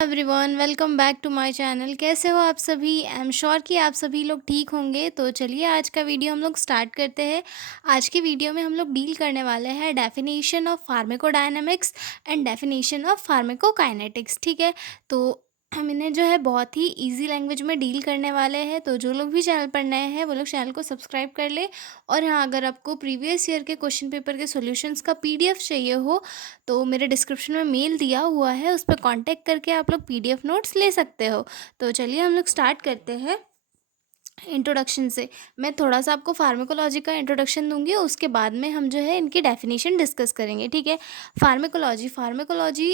Everyone, welcome back to my channel. कैसे हो आप सभी? आई एम श्योर कि आप सभी लोग ठीक होंगे। तो चलिए आज का वीडियो हम लोग स्टार्ट करते हैं। आज की वीडियो में हम लोग डील करने वाले हैं definition of pharmacodynamics and definition of pharmacokinetics. ठीक है, तो हम इन्हें जो है बहुत ही इजी लैंग्वेज में डील करने वाले हैं। तो जो लोग भी चैनल पर नए हैं वो लोग चैनल को सब्सक्राइब कर ले। और हाँ, अगर आपको प्रीवियस ईयर के क्वेश्चन पेपर के सॉल्यूशंस का पीडीएफ चाहिए हो तो मेरे डिस्क्रिप्शन में मेल दिया हुआ है, उस पर कांटेक्ट करके आप लोग पीडीएफ नोट्स ले सकते हो। तो चलिए हम लोग स्टार्ट करते हैं इंट्रोडक्शन से। मैं थोड़ा सा आपको फार्माकोलॉजी का इंट्रोडक्शन दूंगी, उसके बाद में हम जो है इनकी डेफिनेशन डिस्कस करेंगे। ठीक है, फार्माकोलॉजी फार्माकोलॉजी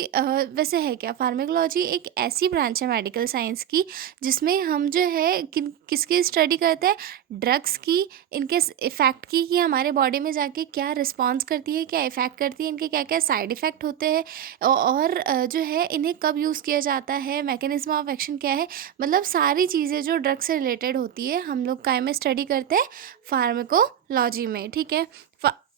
वैसे है क्या? फार्माकोलॉजी एक ऐसी ब्रांच है मेडिकल साइंस की जिसमें हम जो है किसकी स्टडी करते हैं? ड्रग्स की, इनके इफ़ेक्ट की, कि हमारे बॉडी में जाके क्या रिस्पॉन्स करती है, क्या इफ़ेक्ट करती है, इनके क्या क्या साइड इफ़ेक्ट होते हैं, और जो है इन्हें कब यूज़ किया जाता है, मैकेनिज्म ऑफ एक्शन क्या है। मतलब सारी चीज़ें जो ड्रग से रिलेटेड होती है हम लोग काय में स्टडी करते हैं? फार्माकोलॉजी में। ठीक है,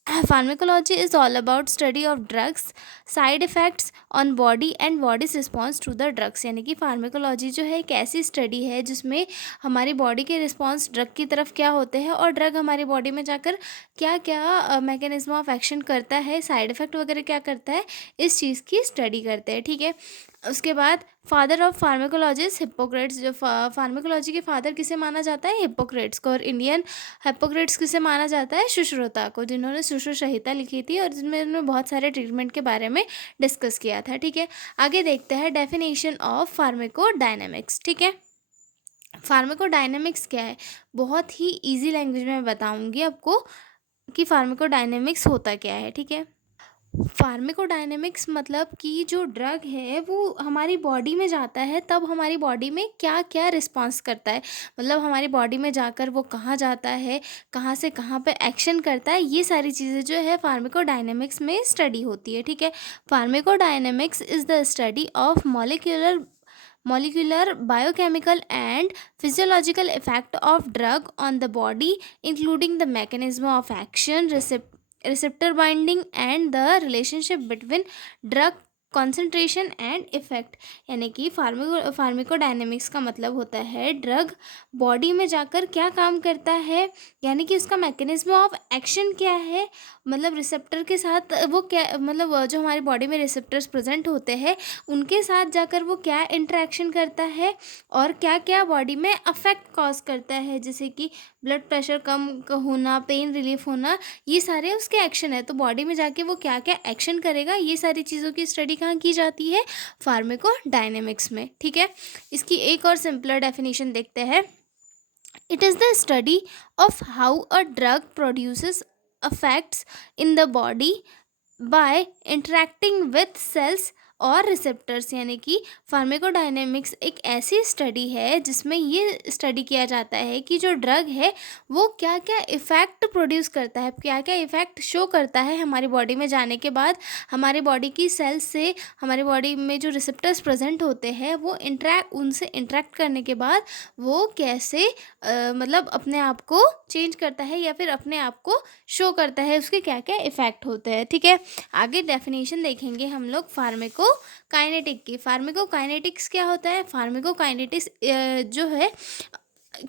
pharmacology is all about study of drugs, side effects on body and body's response to the drugs. यानी कि फार्माकोलॉजी जो है एक ऐसी स्टडी है जिसमें हमारी बॉडी के रिस्पॉन्स ड्रग की तरफ क्या होते हैं और ड्रग हमारी बॉडी में जाकर क्या क्या मैकेनिज्म ऑफ एक्शन करता है, साइड इफ़ेक्ट वगैरह क्या करता है, इस चीज़ की स्टडी करते हैं। ठीक है, उसके बाद फादर ऑफ फार्माकोलॉजिस्ट हिप्पोक्रेट्स। जो फार्माकोलॉजी के फादर किसे माना जाता है? हिप्पोक्रेट्स को। और इंडियन हिप्पोक्रेट्स किसे माना जाता है? सुश्रुता को, जिन्होंने सुश्रुत संहिता लिखी थी और जिनमें उन्होंने बहुत सारे ट्रीटमेंट के बारे में डिस्कस किया था। ठीक है, आगे देखते हैं डेफिनेशन ऑफ फार्माकोडायनेमिक्स। ठीक है, फार्माकोडायनेमिक्स क्या है? बहुत ही इजी लैंग्वेज में मैं बताऊंगी आपको कि फार्माकोडायनेमिक्स होता क्या है। ठीक है, फार्माकोडायनेमिक्स मतलब कि जो ड्रग है वो हमारी बॉडी में जाता है तब हमारी बॉडी में क्या क्या रिस्पॉन्स करता है। मतलब हमारी बॉडी में जाकर वो कहाँ जाता है, कहाँ से कहाँ पे एक्शन करता है, ये सारी चीज़ें जो है फार्माकोडायनेमिक्स में स्टडी होती है। ठीक है, pharmacodynamics is the study of molecular biochemical and physiological effect of drug on the body, including the mechanism of action, receptor binding and the relationship between drug concentration and effect. यानी कि फार्मिकोडायनेमिक्स का मतलब होता है ड्रग बॉडी में जाकर क्या काम करता है, यानी कि उसका मैकेनिज्म ऑफ एक्शन क्या है। मतलब रिसेप्टर के साथ वो क्या, मतलब जो हमारी बॉडी में रिसेप्टर्स प्रेजेंट होते हैं उनके साथ जाकर वो क्या इंटरेक्शन करता है और क्या क्या बॉडी में अफेक्ट कॉज करता है, जैसे कि ब्लड प्रेशर कम होना, पेन रिलीफ होना, ये सारे उसके एक्शन है। तो बॉडी में जाके वो क्या क्या एक्शन करेगा, ये सारी चीज़ों की स्टडी कहाँ की जाती है? फार्माकोडायनेमिक्स में। ठीक है, इसकी एक और सिंपलर डेफिनेशन देखते हैं। It is the study of how a drug produces effects in the body by interacting with cells और रिसेप्टर्स। यानी कि फार्माकोडायनेमिक्स एक ऐसी स्टडी है जिसमें ये स्टडी किया जाता है कि जो ड्रग है वो क्या क्या इफ़ेक्ट प्रोड्यूस करता है, क्या क्या इफ़ेक्ट शो करता है हमारी बॉडी में जाने के बाद। हमारी बॉडी की सेल्स से हमारी बॉडी में जो रिसेप्टर्स प्रेजेंट होते हैं वो उनसे इंटरेक्ट करने के बाद वो कैसे मतलब अपने आप को चेंज करता है या फिर अपने आप को शो करता है, उसके क्या क्या इफ़ेक्ट होते हैं। ठीक है, आगे डेफिनेशन देखेंगे हम लोग फार्माकोकाइनेटिक की। फार्माकोकाइनेटिक्स क्या होता है? फार्माकोकाइनेटिक्स जो है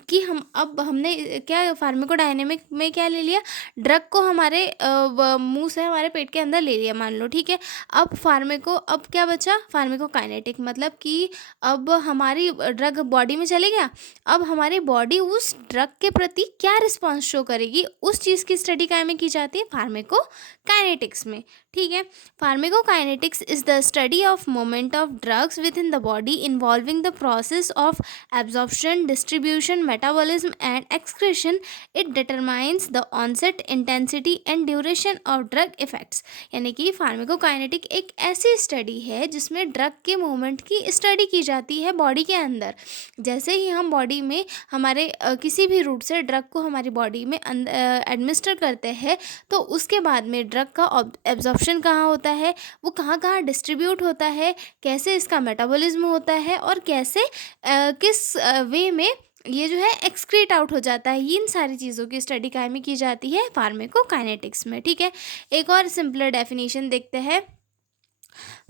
कि हमने क्या फार्माकोडायनेमिक में क्या ले लिया? ड्रग को हमारे मुंह से हमारे पेट के अंदर ले लिया मान लो। ठीक है, अब क्या बचा? फार्माकोकाइनेटिक, मतलब कि अब हमारी ड्रग बॉडी में चले गया, अब हमारी बॉडी उस ड्रग के प्रति क्या रिस्पॉन्स शो करेगी, उस चीज़ की स्टडी काय में की जाती है? फार्माकोकाइनेटिक्स में। ठीक है, pharmacokinetics is the study of movement of drugs with in the body involving the process of absorption, distribution, metabolism and excretion. It determines the onset, intensity and duration of drug effects. यानी कि pharmacokinetic एक ऐसी study है जिसमें drug के movement की study की जाती है बॉडी के अंदर। जैसे ही हम बॉडी में हमारे किसी भी रूट से ड्रग को हमारी बॉडी में एडमिनिस्टर करते हैं तो उसके बाद में ड्रग का एब्जॉर्प्शन कहाँ होता है, वो कहाँ कहाँ डिस्ट्रीब्यूट होता है, कैसे इसका मेटाबॉलिज्म होता है और कैसे किस वे में ये जो है एक्सक्रीट आउट हो जाता है, इन सारी चीज़ों की स्टडी काय में की जाती है? फार्माकोकाइनेटिक्स में। ठीक है, एक और सिंपलर डेफिनेशन देखते हैं।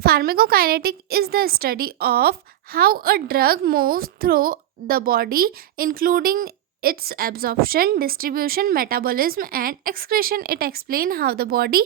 Pharmacokinetic is the study of how a drug moves through the body, including its absorption, distribution, metabolism, and excretion. It explains how the body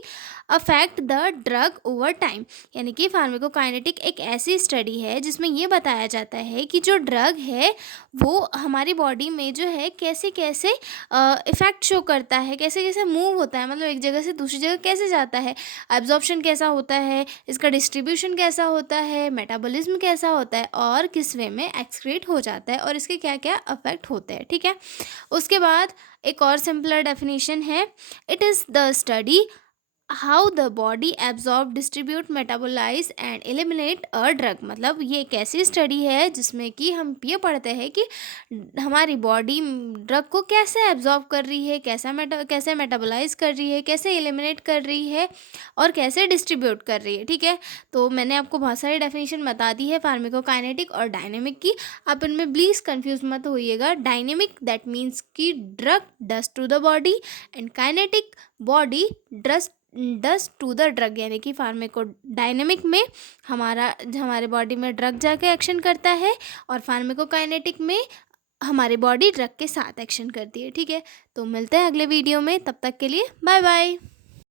affect the drug over time. यानी कि pharmacokinetic एक ऐसी study है जिसमें ये बताया जाता है कि जो ड्रग है वो हमारी बॉडी में जो है कैसे कैसे इफ़ेक्ट शो करता है, कैसे कैसे मूव होता है, मतलब एक जगह से दूसरी जगह कैसे जाता है, एब्जॉर्प्शन कैसा होता है, इसका डिस्ट्रीब्यूशन कैसा होता है, मेटाबॉलिज्म कैसा होता है और किस वे में एक्सक्रीट हो जाता है और इसके क्या क्या अफेक्ट होते हैं, ठीक है। उसके बाद एक और सिंपलर डेफिनेशन है, it is the study how the body absorb, distribute, metabolise and eliminate a drug. मतलब ये एक ऐसी स्टडी है जिसमें कि हम ये पढ़ते हैं कि हमारी बॉडी ड्रग को कैसे एब्जॉर्ब कर रही है, कैसे मेटाबोलाइज कर रही है, कैसे एलिमिनेट कर रही है और कैसे डिस्ट्रीब्यूट कर रही है, ठीक है। तो मैंने आपको बहुत सारी डेफिनेशन बता दी है फार्माकोकाइनेटिक और डायनेमिक की। आप इनमें प्लीज़ कंफ्यूज मत होइएगा। डायनेमिक दैट मीन्स कि drug does to the body, and kinetic body does to the drug, यानी कि फार्माकोडायनेमिक में हमारे बॉडी में ड्रग जाके एक्शन करता है और फार्माकोकाइनेटिक में हमारी बॉडी ड्रग के साथ एक्शन करती है, ठीक है। तो मिलते हैं अगले वीडियो में, तब तक के लिए बाय बाय।